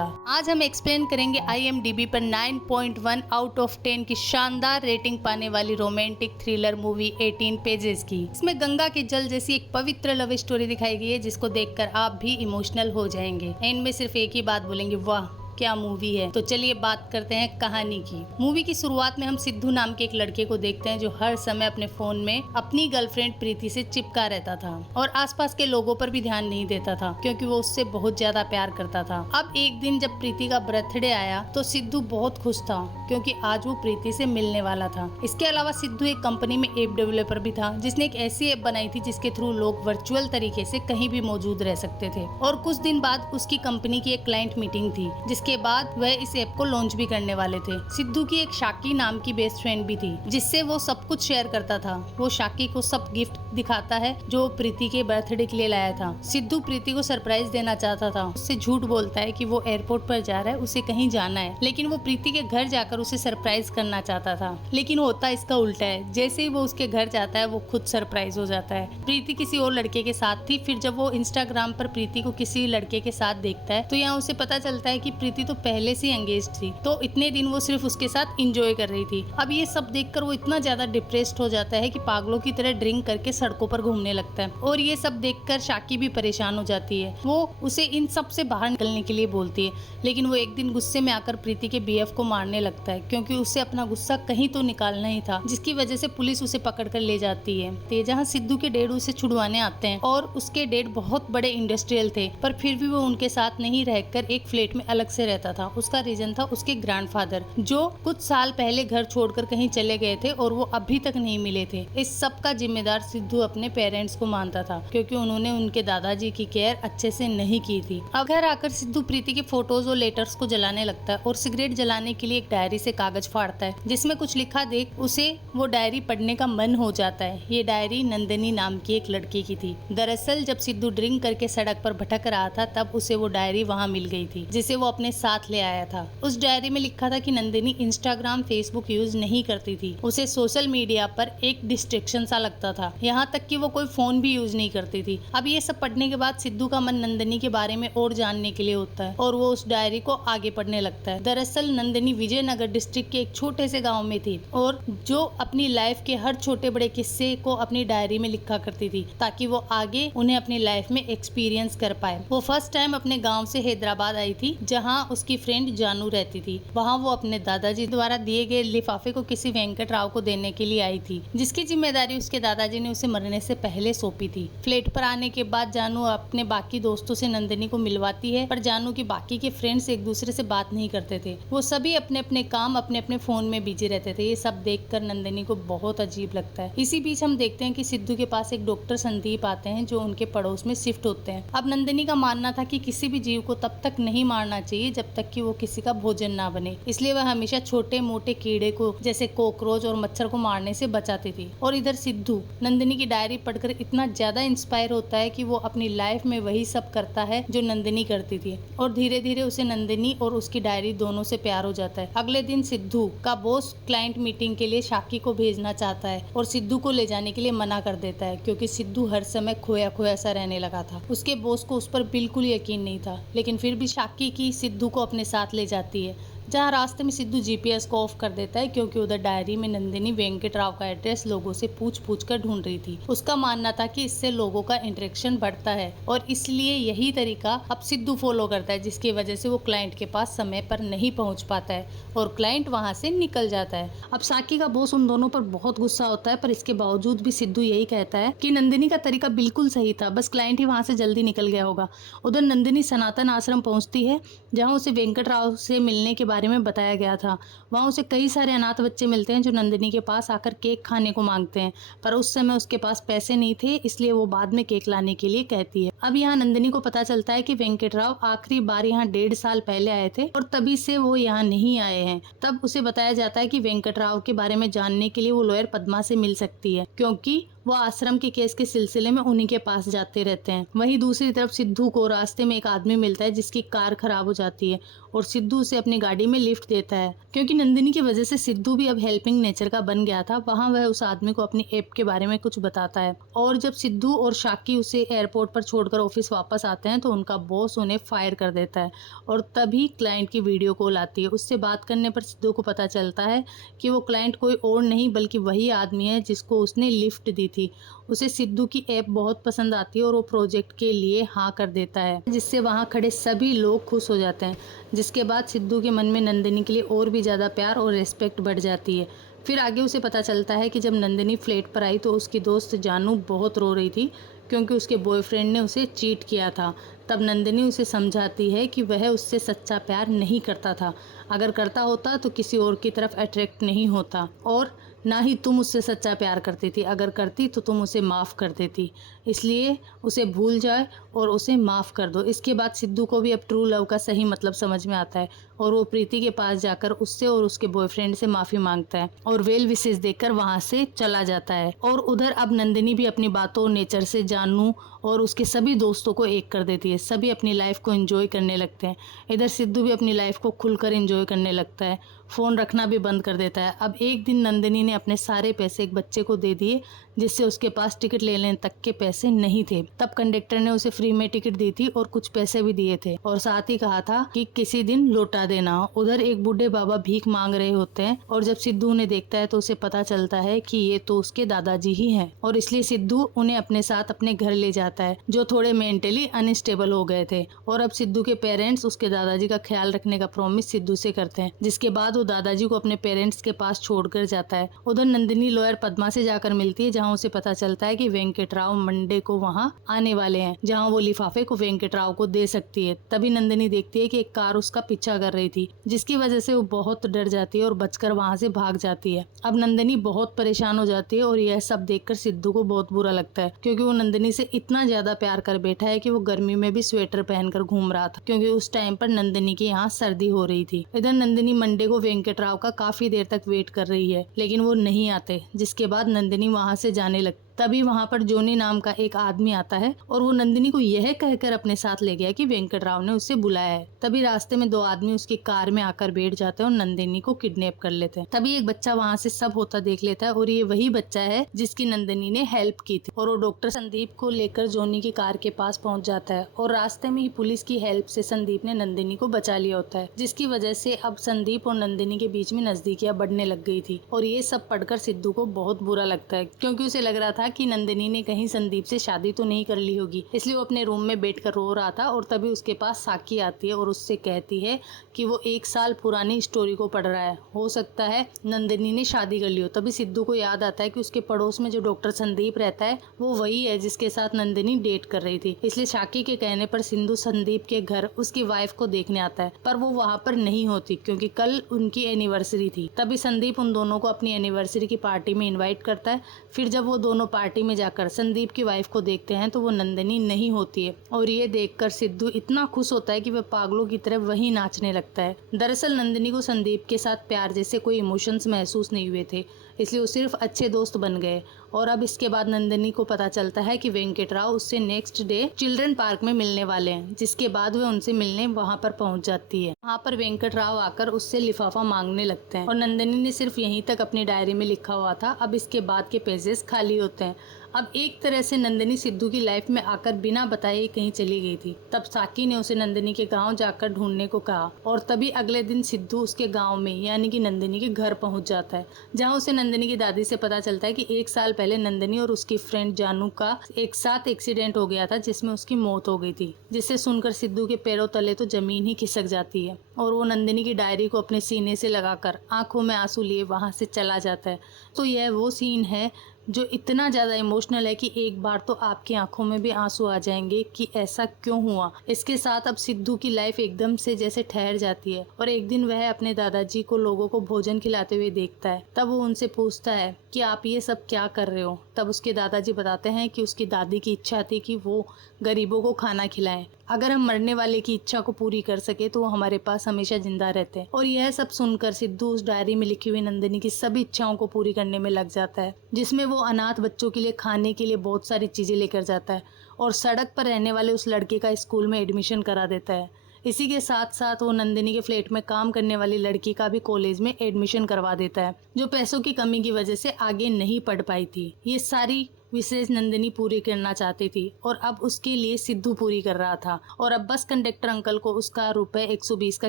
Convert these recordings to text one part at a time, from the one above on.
आज हम एक्सप्लेन करेंगे IMDb पर 9.1 आउट ऑफ 10 की शानदार रेटिंग पाने वाली रोमांटिक थ्रिलर मूवी 18 पेजेस की। इसमें गंगा के जल जैसी एक पवित्र लव स्टोरी दिखाई गई है जिसको देखकर आप भी इमोशनल हो जाएंगे। एंड में सिर्फ एक ही बात बोलेंगे, वाह क्या मूवी है। तो चलिए बात करते हैं कहानी की। मूवी की शुरुआत में हम सिद्धू नाम के एक लड़के को देखते हैं जो हर समय अपने फोन में अपनी गर्लफ्रेंड प्रीति से चिपका रहता था और आसपास के लोगों पर भी ध्यान नहीं देता था क्योंकि वो उससे बहुत ज्यादा प्यार करता था। अब एक दिन जब प्रीति का बर्थडे आया तो सिद्धू बहुत खुश था क्योंकि आज वो प्रीति से मिलने वाला था। इसके अलावा सिद्धू एक कंपनी में ऐप डेवलपर भी था जिसने एक ऐसी ऐप बनाई थी जिसके थ्रू लोग वर्चुअल तरीके से कहीं भी मौजूद रह सकते थे। और कुछ दिन बाद उसकी कंपनी की एक क्लाइंट मीटिंग थी जिसके बाद वह इस ऐप को लॉन्च भी करने वाले थे। सिद्धू की एक शाकी नाम की बेस्ट फ्रेंड भी थी जिससे वो सब कुछ शेयर करता था। वो शाकी को सब गिफ्ट दिखाता है जो प्रीति के बर्थडे के लिए लाया था। सिद्धू प्रीति को सरप्राइज देना चाहता था, उससे झूठ बोलता है कि वो एयरपोर्ट पर जा रहा है, उसे कहीं जाना है, लेकिन वो प्रीति के घर जाकर उसे सरप्राइज करना चाहता था। लेकिन होता इसका उल्टा है, जैसे ही वो उसके घर जाता है वो खुद सरप्राइज हो जाता है। प्रीति किसी और लड़के के साथ थी। फिर जब वो इंस्टाग्राम पर प्रीति को किसी लड़के के साथ देखता है तो यहाँ उसे पता चलता है कि प्रीति तो पहले से एंगेज थी, तो इतने दिन वो सिर्फ उसके साथ एंजॉय कर रही थी। अब ये सब देखकर वो इतना ज्यादा डिप्रेस्ड हो जाता है कि पागलों की तरह ड्रिंक करके सड़कों पर घूमने लगता है। और ये सब देखकर शाकी भी परेशान हो जाती है। वो उसे इन सब से बाहर निकलने के लिए बोलती है, लेकिन वो एक दिन गुस्से में आकर प्रीति के BF को मारने लगता है क्योंकि उसे अपना गुस्सा कहीं तो निकालना ही था, जिसकी वजह से पुलिस उसे पकड़ कर ले जाती है। जहाँ सिद्धू के डैड उसे छुड़वाने आते हैं और उसके डैड बहुत बड़े इंडस्ट्रियल थे पर फिर भी वो उनके साथ नहीं रहकर एक फ्लैट में अलग से रहता था। उसका रीजन था उसके ग्रैंडफादर जो कुछ साल पहले घर छोड़कर कहीं चले गए थे और वो अभी तक नहीं मिले थे। इस सब का जिम्मेदार सिद्धू अपने पेरेंट्स को मानता था क्योंकि उन्होंने उनके दादाजी की केयर अच्छे से नहीं की थी। अब घर आकर सिद्धू प्रीति के फोटोज और लेटर्स को जलाने लगता है और सिगरेट जलाने के लिए एक डायरी से कागज फाड़ता है जिसमें कुछ लिखा देख उसे वो डायरी पढ़ने का मन हो जाता है। ये डायरी नंदिनी नाम की एक लड़की की थी। दरअसल जब सिद्धू ड्रिंक करके सड़क पर भटक रहा था तब उसे वो डायरी वहाँ मिल गई थी जिसे वो अपने साथ ले आया था। उस डायरी में लिखा था कि नंदिनी इंस्टाग्राम फेसबुक यूज नहीं करती थी। उसे सोशल मीडिया पर एक डिस्ट्रैक्शन सा लगता था, यहाँ तक कि वो कोई फोन भी यूज नहीं करती थी। अब ये सब पढ़ने के बाद सिद्धू का मन नंदिनी के बारे में और जानने के लिए होता है और वो उस डायरी को आगे पढ़ने लगता है। दरअसल नंदिनी विजयनगर डिस्ट्रिक्ट के एक छोटे से गाँव में थी और जो अपनी लाइफ के हर छोटे बड़े किस्से को अपनी डायरी में लिखा करती थी ताकि वो आगे उन्हें अपनी लाइफ में एक्सपीरियंस कर पाए। वो फर्स्ट टाइम अपने गाँव से हैदराबाद आई थी जहाँ उसकी फ्रेंड जानू रहती थी। वहाँ वो अपने दादाजी द्वारा दिए गए लिफाफे को किसी वेंकट राव को देने के लिए आई थी जिसकी जिम्मेदारी उसके दादाजी ने उसे मरने से पहले सौंपी थी। फ्लैट पर आने के बाद जानू अपने बाकी दोस्तों से नंदिनी को मिलवाती है पर जानू की बाकी के फ्रेंड्स एक दूसरे से बात नहीं करते थे। वो सभी अपने अपने काम अपने अपने फोन में बिजी रहते थे। ये सब देखकर नंदिनी को बहुत अजीब लगता है। इसी बीच हम देखते हैं कि सिद्धू के पास एक डॉक्टर संदीप आते हैं जो उनके पड़ोस में शिफ्ट होते हैं। अब नंदिनी का मानना था कि किसी भी जीव को तब तक नहीं मारना चाहिए जब तक कि वो किसी का भोजन ना बने, इसलिए वह हमेशा छोटे मोटे कीड़े को जैसे कॉकरोच और मच्छर को मारने से बचाती थी। और इधर सिद्धू नंदिनी की डायरी पढ़कर इतना ज्यादा इंस्पायर होता है कि वो अपनी लाइफ में वही सब करता है जो नंदिनी करती थी और धीरे धीरे उसे नंदिनी और उसकी डायरी दोनों से प्यार हो जाता है। अगले दिन सिद्धू का बॉस क्लाइंट मीटिंग के लिए शाकी को भेजना चाहता है और सिद्धू को ले जाने के लिए मना कर देता है क्योंकि सिद्धू हर समय खोया खोया सा रहने लगा था। उसके बॉस को उस पर बिल्कुल यकीन नहीं था, लेकिन फिर भी शाकी की सिद्धू को अपने साथ ले जाती है। जहाँ रास्ते में सिद्धू GPS को ऑफ कर देता है क्योंकि उधर डायरी में नंदिनी वेंकट राव का एड्रेस लोगों से पूछ पूछ कर ढूंढ रही थी। उसका मानना था कि इससे लोगों का इंटरेक्शन बढ़ता है और इसलिए यही तरीका अब सिद्धू फॉलो करता है जिसकी वजह से वो क्लाइंट के पास समय पर नहीं पहुंच पाता है और क्लाइंट वहां से निकल जाता है। अब शाकी का बॉस उन दोनों पर बहुत गुस्सा होता है पर इसके बावजूद भी सिद्धू यही कहता है कि नंदिनी का तरीका बिल्कुल सही था, बस क्लाइंट ही वहां से जल्दी निकल गया होगा। उधर नंदिनी सनातन आश्रम पहुंचती है जहाँ उसे वेंकट राव से मिलने के बारे में बताया गया था। वहाँ उसे कई सारे अनाथ बच्चे मिलते हैं जो नंदिनी के पास आकर केक खाने को मांगते हैं पर उस समय उसके पास पैसे नहीं थे, इसलिए वो बाद में केक लाने के लिए कहती है। अब यहाँ नंदिनी को पता चलता है कि वेंकट राव आखिरी बार यहाँ 1.5 साल पहले आए थे और तभी से वो यहाँ नहीं आए हैं। तब उसे बताया जाता है कि वेंकट राव के बारे में जानने के लिए वो लॉयर पद्मा से मिल सकती है क्योंकि वो आश्रम के केस के सिलसिले में उन्हीं के पास जाते रहते हैं। वहीं दूसरी तरफ सिद्धू को रास्ते में एक आदमी मिलता है जिसकी कार खराब हो जाती है और सिद्धू उसे अपनी गाड़ी में लिफ्ट देता है। क्योंकि नंदिनी की वजह से सिद्धू भी अब हेल्पिंग नेचर का बन गया था, वहाँ वह उस आदमी को अपनी ऐप के बारे में कुछ बताता है। और जब सिद्धू और शाकी उसे एयरपोर्ट पर छोड़कर ऑफिस वापस आते हैं तो उनका बॉस उन्हें फायर कर देता है और तभी क्लाइंट की वीडियो कॉल आती है। उससे बात करने पर सिद्धू को पता चलता है कि वो क्लाइंट कोई और नहीं बल्कि वही आदमी है जिसको उसने लिफ्ट दी थी। उसे सिद्धू की ऐप बहुत पसंद आती है और वो प्रोजेक्ट के लिए हाँ कर देता है, जिससे वहाँ खड़े सभी लोग खुश हो जाते हैं। जिसके बाद सिद्धू के मन में नंदिनी के लिए और भी ज़्यादा प्यार और रिस्पेक्ट बढ़ जाती है। फिर आगे उसे पता चलता है कि जब नंदिनी फ्लैट पर आई तो उसकी दोस्त जानू बहुत रो रही थी क्योंकि उसके बॉयफ्रेंड ने उसे चीट किया था। तब नंदिनी उसे समझाती है कि वह उससे सच्चा प्यार नहीं करता था, अगर करता होता तो किसी और की तरफ अट्रैक्ट नहीं होता, और ना ही तुम उससे सच्चा प्यार करती थी, अगर करती तो तुम उसे माफ़ कर देती, इसलिए उसे भूल जाए और उसे माफ़ कर दो। इसके बाद सिद्धू को भी अब ट्रू लव का सही मतलब समझ में आता है और वो प्रीति के पास जाकर उससे और उसके बॉयफ्रेंड से माफ़ी मांगता है और वेल विशेष देकर वहाँ से चला जाता है। और उधर अब नंदिनी भी अपनी बातों नेचर से जानू और उसके सभी दोस्तों को एक कर देती है। सभी अपनी लाइफ को एंजॉय करने लगते हैं। इधर सिद्धू भी अपनी लाइफ को खुलकर एंजॉय करने लगता है, फ़ोन रखना भी बंद कर देता है। अब एक दिन नंदिनी ने अपने सारे पैसे एक बच्चे को दे दिए जिससे उसके पास टिकट लेने तक के पैसे नहीं थे। तब कंडक्टर ने उसे फ्री में टिकट दी थी और कुछ पैसे भी दिए थे और साथ ही कहा था कि किसी दिन लौटा देना। उधर एक बूढ़े बाबा भीख मांग रहे होते हैं और जब सिद्धू उन्हें देखता है तो उसे पता चलता है कि ये तो उसके दादाजी ही हैं और इसलिए सिद्धू उन्हें अपने साथ अपने घर ले जाता है, जो थोड़े मेंटली अनस्टेबल हो गए थे। और अब सिद्धू के पेरेंट्स उसके दादाजी का ख्याल रखने का प्रॉमिस सिद्धू से करते हैं, जिसके बाद वो दादाजी को अपने पेरेंट्स के पास छोड़कर जाता है। उधर नंदिनी लॉयर पद्मा से जाकर मिलती है, जहाँ उसे पता चलता है कि वेंकटराव मंडे को वहाँ आने वाले हैं, जहाँ वो लिफाफे को वेंकटराव को दे सकती है। तभी नंदिनी देखती है कि एक कार उसका पीछा कर रही थी, जिसकी वजह से वो बहुत डर जाती है और बचकर वहाँ से भाग जाती है। अब नंदिनी बहुत परेशान हो जाती है और यह सब देखकर सिद्धू को बहुत बुरा लगता है, क्योंकि वो नंदिनी से इतना ज्यादा प्यार कर बैठा है कि वो गर्मी में भी स्वेटर पहनकर घूम रहा था, क्योंकि उस टाइम पर नंदिनी के यहाँ सर्दी हो रही थी। इधर नंदिनी मंडे को वेंकटराव का काफी देर तक वेट कर रही है, लेकिन वो नहीं आते, जिसके बाद नंदिनी वहाँ से जाने लगती। तभी वहाँ पर जोनी नाम का एक आदमी आता है और वो नंदिनी को यह कहकर अपने साथ ले गया कि वेंकटराव ने उसे बुलाया है। तभी रास्ते में दो आदमी उसकी कार में आकर बैठ जाते हैं और नंदिनी को किडनैप कर लेते हैं। तभी एक बच्चा वहाँ से सब होता देख लेता है और ये वही बच्चा है जिसकी नंदिनी ने हेल्प की थी, और वो डॉक्टर संदीप को लेकर जोनी की कार के पास पहुँच जाता है और रास्ते में ही पुलिस की हेल्प से संदीप ने नंदिनी को बचा लिया होता है, जिसकी वजह से अब संदीप और नंदिनी के बीच में नजदीकियां बढ़ने लग गई थी। और ये सब पढ़कर सिद्धू को बहुत बुरा लगता है, क्योंकि उसे लग रहा था कि नंदिनी ने कहीं संदीप से शादी तो नहीं कर ली होगी, इसलिए वो अपने रूम में बैठकर रो रहा था। और तभी उसके पास साकी आती है और उससे कहती है कि वो 1 साल पुरानी स्टोरी को पढ़ रहा है, हो सकता है नंदिनी ने शादी कर ली हो। तभी सिद्धू को याद आता है कि उसके पड़ोस में जो डॉक्टर संदीप रहता है वो वही है जिसके साथ नंदिनी डेट कर रही थी। इसलिए शाकी के कहने पर सिद्धू संदीप के घर उसकी वाइफ को देखने आता है, पर वो वहाँ पर नहीं होती क्योंकि कल उनकी एनिवर्सरी थी। तभी संदीप उन दोनों को अपनी एनिवर्सरी की पार्टी में इन्वाइट करता है। फिर जब वो दोनों पार्टी में जाकर संदीप की वाइफ को देखते हैं तो वो नंदिनी नहीं होती है, और ये देखकर सिद्धू इतना खुश होता है कि वह पागलों की तरह वहीं नाचने लगता है। दरअसल नंदिनी को संदीप के साथ प्यार जैसे कोई इमोशंस महसूस नहीं हुए थे, इसलिए वो सिर्फ अच्छे दोस्त बन गए। और अब इसके बाद नंदिनी को पता चलता है कि वेंकटराव उससे नेक्स्ट डे चिल्ड्रन पार्क में मिलने वाले हैं, जिसके बाद वह उनसे मिलने वहां पर पहुंच जाती है। वहां पर वेंकटराव आकर उससे लिफाफा मांगने लगते हैं और नंदिनी ने सिर्फ यहीं तक अपनी डायरी में लिखा हुआ था, अब इसके बाद के पेजेस खाली होते हैं। अब एक तरह से नंदिनी सिद्धू की लाइफ में आकर बिना बताए कहीं चली गई थी। तब साकी ने उसे नंदिनी के गांव जाकर ढूंढने को कहा और तभी अगले दिन सिद्धू उसके गांव में यानी कि नंदिनी के घर पहुंच जाता है, जहां उसे नंदिनी की दादी से पता चलता है कि 1 साल पहले नंदिनी और उसकी फ्रेंड जानू का एक साथ एक्सीडेंट हो गया था जिसमें उसकी मौत हो गई थी। जिसे सुनकर सिद्धू के पैरों तले तो जमीन ही खिसक जाती है और वो नंदिनी की डायरी को अपने सीने से लगाकर आंखों में आंसू लिए वहां से चला जाता है। तो यह वो सीन है जो इतना ज़्यादा इमोशनल है कि एक बार तो आपकी आंखों में भी आंसू आ जाएंगे कि ऐसा क्यों हुआ। इसके साथ अब सिद्धू की लाइफ एकदम से जैसे ठहर जाती है और एक दिन वह अपने दादाजी को लोगों को भोजन खिलाते हुए देखता है। तब वो उनसे पूछता है कि आप ये सब क्या कर रहे हो। तब उसके दादाजी बताते हैं कि उसकी दादी की इच्छा थी कि वो गरीबों को खाना खिलाएं। अगर हम मरने वाले की इच्छा को पूरी कर सके तो वो हमारे पास हमेशा जिंदा रहते हैं। और यह सब सुनकर सिद्धू उस डायरी में लिखी हुई नंदिनी की सभी इच्छाओं को पूरी करने में लग जाता है, जिसमें वो वो अनाथ बच्चों के लिए खाने के लिए बहुत सारी चीज़ें लेकर जाता है और सड़क पर रहने वाले उस लड़के का स्कूल में एडमिशन करा देता है। इसी के साथ साथ वो नंदिनी के फ्लैट में काम करने वाली लड़की का भी कॉलेज में एडमिशन करवा देता है, जो पैसों की कमी की वजह से आगे नहीं पढ़ पाई थी। ये सारी विशेष नंदिनी पूरी करना चाहती थी और अब उसके लिए सिद्धू पूरी कर रहा था। और अब बस कंडक्टर अंकल को उसका रुपए 120 का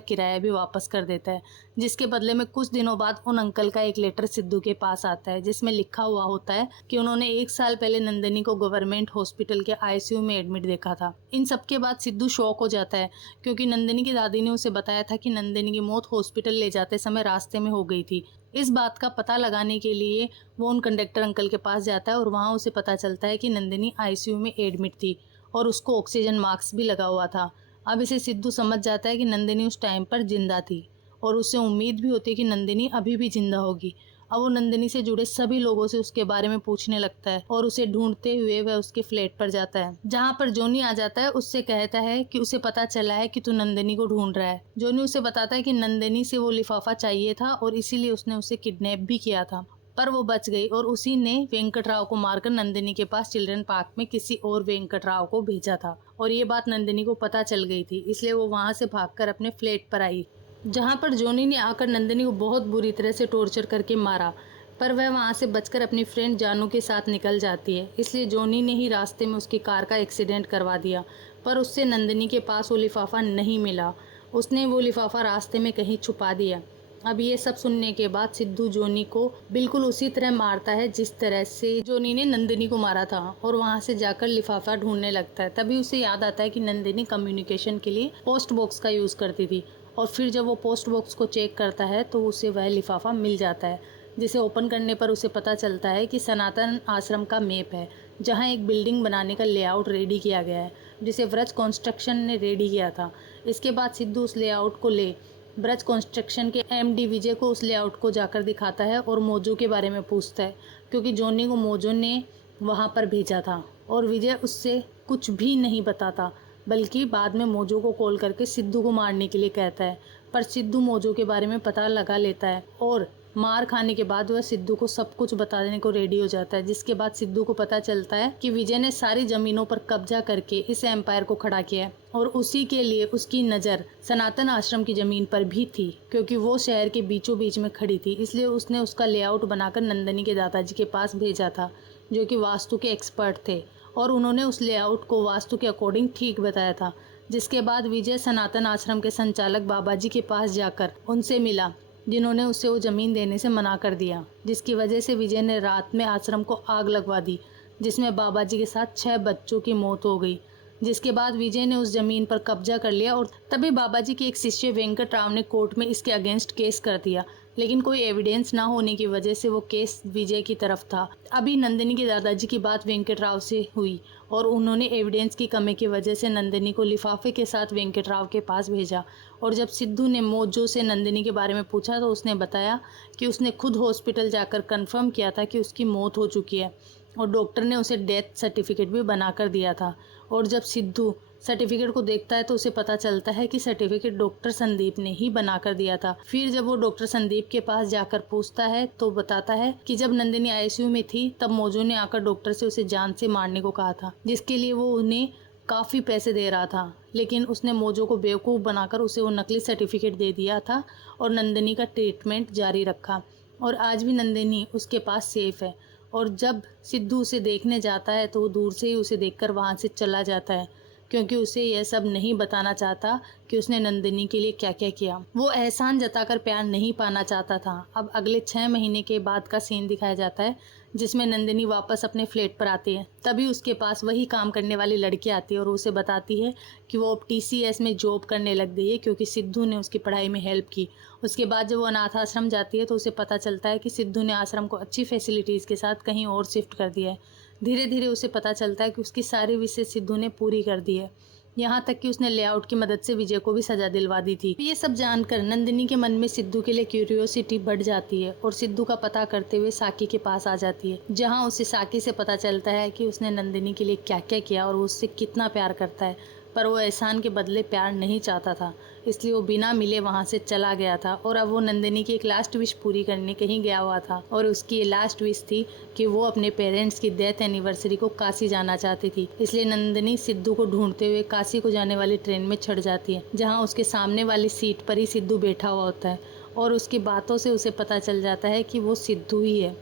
किराया भी वापस कर देता है, जिसके बदले में कुछ दिनों बाद उन अंकल का एक लेटर सिद्धू के पास आता है, जिसमें लिखा हुआ होता है कि उन्होंने 1 साल पहले नंदिनी को गवर्नमेंट हॉस्पिटल के आईसीयू में एडमिट देखा था। इन सब के बाद सिद्धू शॉक हो जाता है, क्योंकि नंदिनी की दादी ने उसे बताया था कि नंदिनी की मौत हॉस्पिटल ले जाते समय रास्ते में हो गई थी। इस बात का पता लगाने के लिए वो उन कंडक्टर अंकल के पास जाता है और वहाँ उसे पता चलता है कि नंदिनी आईसीयू में एडमिट थी और उसको ऑक्सीजन मास्क भी लगा हुआ था। अब इसे सिद्धू समझ जाता है कि नंदिनी उस टाइम पर जिंदा थी और उसे उम्मीद भी होती है कि नंदिनी अभी भी जिंदा होगी। अब वो नंदिनी से जुड़े सभी लोगों से उसके बारे में पूछने लगता है और उसे ढूंढते हुए वह उसके फ्लैट पर जाता है, जहाँ पर जॉनी आ जाता है। उससे कहता है कि उसे पता चला है कि तू नंदिनी को ढूंढ रहा है। जॉनी उसे बताता है कि नंदिनी से वो लिफाफा चाहिए था और इसीलिए उसने उसे किडनैप भी किया था, पर वो बच गई और उसी ने वेंकट राव को मारकर नंदिनी के पास चिल्ड्रन पार्क में किसी और वेंकट राव को भेजा था। और ये बात नंदिनी को पता चल गई थी, इसलिए वो वहाँ से भागकर अपने फ्लैट पर आई, जहाँ पर जॉनी ने आकर नंदिनी को बहुत बुरी तरह से टॉर्चर करके मारा। पर वह वहाँ से बचकर अपनी फ्रेंड जानू के साथ निकल जाती है, इसलिए जॉनी ने ही रास्ते में उसकी कार का एक्सीडेंट करवा दिया। पर उससे नंदिनी के पास वो लिफाफा नहीं मिला, उसने वो लिफाफा रास्ते में कहीं छुपा दिया। अब ये सब सुनने के बाद सिद्धू जॉनी को बिल्कुल उसी तरह मारता है जिस तरह से जॉनी ने नंदिनी को मारा था और वहाँ से जाकर लिफाफा ढूंढने लगता है। तभी उसे याद आता है कि नंदिनी कम्युनिकेशन के लिए पोस्ट बॉक्स का यूज़ करती थी और फिर जब वो पोस्ट बॉक्स को चेक करता है तो उसे वह लिफाफा मिल जाता है, जिसे ओपन करने पर उसे पता चलता है कि सनातन आश्रम का मैप है, जहाँ एक बिल्डिंग बनाने का लेआउट रेडी किया गया है, जिसे व्रज कंस्ट्रक्शन ने रेडी किया था। इसके बाद सिद्धू उस लेआउट को ले ब्रज कंस्ट्रक्शन के एमडी विजय को उस लेआउट को जाकर दिखाता है और मोजो के बारे में पूछता है, क्योंकि जॉनी को मोजो ने वहाँ पर भेजा था और विजय उससे कुछ भी नहीं बताता, बल्कि बाद में मोजो को कॉल करके सिद्धू को मारने के लिए कहता है। पर सिद्धू मोजो के बारे में पता लगा लेता है और मार खाने के बाद वह सिद्धू को सब कुछ बताने को रेडी हो जाता है, जिसके बाद सिद्धू को पता चलता है कि विजय ने सारी जमीनों पर कब्जा करके इस एम्पायर को खड़ा किया है और उसी के लिए उसकी नज़र सनातन आश्रम की ज़मीन पर भी थी, क्योंकि वो शहर के बीचों बीच में खड़ी थी। इसलिए उसने उसका लेआउट बनाकर नंदिनी के दादाजी के पास भेजा था, जो कि वास्तु के एक्सपर्ट थे, और उन्होंने उस लेआउट को वास्तु के अकॉर्डिंग ठीक बताया था। जिसके बाद विजय सनातन आश्रम के संचालक बाबाजी के पास जाकर उनसे मिला, जिन्होंने उसे वो ज़मीन देने से मना कर दिया, जिसकी वजह से विजय ने रात में आश्रम को आग लगवा दी, जिसमें बाबाजी के साथ 6 बच्चों की मौत हो गई। जिसके बाद विजय ने उस ज़मीन पर कब्जा कर लिया और तभी बाबाजी के एक शिष्य वेंकट राव ने कोर्ट में इसके अगेंस्ट केस कर दिया, लेकिन कोई एविडेंस ना होने की वजह से वो केस विजय की तरफ था। अभी नंदिनी के दादाजी की बात वेंकट राव से हुई और उन्होंने एविडेंस की कमी की वजह से नंदिनी को लिफाफे के साथ वेंकट राव के पास भेजा। और जब सिद्धू ने मोजो से नंदिनी के बारे में पूछा तो उसने बताया कि उसने खुद हॉस्पिटल जाकर कंफर्म किया था कि उसकी मौत हो चुकी है और डॉक्टर ने उसे डेथ सर्टिफिकेट भी बना कर दिया था। और जब सिद्धू सर्टिफिकेट को देखता है तो उसे पता चलता है कि सर्टिफिकेट डॉक्टर संदीप ने ही बना कर दिया था। फिर जब वो डॉक्टर संदीप के पास जाकर पूछता है तो बताता है कि जब नंदिनी आईसीयू में थी तब मोजो ने आकर डॉक्टर से उसे जान से मारने को कहा था, जिसके लिए वो उन्हें काफ़ी पैसे दे रहा था, लेकिन उसने मोजो को बेवकूफ़ बनाकर उसे वो नकली सर्टिफिकेट दे दिया था और नंदिनी का ट्रीटमेंट जारी रखा। और आज भी नंदिनी उसके पास सेफ है। और जब सिद्धू उसे देखने जाता है तो वो दूर से ही उसे देखकर वहाँ से चला जाता है, क्योंकि उसे यह सब नहीं बताना चाहता कि उसने नंदिनी के लिए क्या क्या किया। वो एहसान जताकर प्यार नहीं पाना चाहता था। अब अगले 6 महीने के बाद का सीन दिखाया जाता है, जिसमें नंदिनी वापस अपने फ्लैट पर आती है। तभी उसके पास वही काम करने वाली लड़की आती है और उसे बताती है कि वो अब TCS में जॉब करने लग गई है, क्योंकि सिद्धू ने उसकी पढ़ाई में हेल्प की। उसके बाद जब वो अनाथ आश्रम जाती है तो उसे पता चलता है कि सिद्धू ने आश्रम को अच्छी फैसिलिटीज़ के साथ कहीं और शिफ्ट कर दिया है। धीरे धीरे उसे पता चलता है कि उसकी सारी विशेष सिद्धू ने पूरी कर दी है, यहाँ तक कि उसने लेआउट की मदद से विजय को भी सजा दिलवा दी थी। ये सब जानकर नंदिनी के मन में सिद्धू के लिए क्यूरियोसिटी बढ़ जाती है और सिद्धू का पता करते हुए साकी के पास आ जाती है, जहाँ उसे साकी से पता चलता है कि उसने नंदिनी के लिए क्या क्या किया और वो उससे कितना प्यार करता है। पर वो एहसान के बदले प्यार नहीं चाहता था, इसलिए वो बिना मिले वहाँ से चला गया था। और अब वो नंदिनी की एक लास्ट विश पूरी करने कहीं गया हुआ था, और उसकी ये लास्ट विश थी कि वो अपने पेरेंट्स की डेथ एनिवर्सरी को काशी जाना चाहती थी। इसलिए नंदिनी सिद्धू को ढूंढते हुए काशी को जाने वाली ट्रेन में चढ़ जाती है, जहाँ उसके सामने वाली सीट पर ही सिद्धू बैठा हुआ होता है, और उसकी बातों से उसे पता चल जाता है कि वो सिद्धू ही है।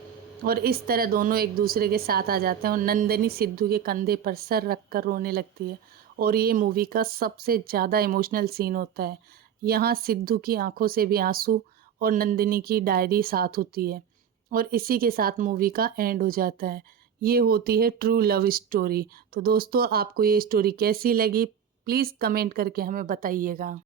और इस तरह दोनों एक दूसरे के साथ आ जाते हैं, और नंदिनी सिद्धू के कंधे पर सर रख कर रोने लगती है। और ये मूवी का सबसे ज़्यादा इमोशनल सीन होता है। यहाँ सिद्धू की आंखों से भी आंसू और नंदिनी की डायरी साथ होती है, और इसी के साथ मूवी का एंड हो जाता है। ये होती है ट्रू लव स्टोरी। तो दोस्तों, आपको ये स्टोरी कैसी लगी, प्लीज़ कमेंट करके हमें बताइएगा।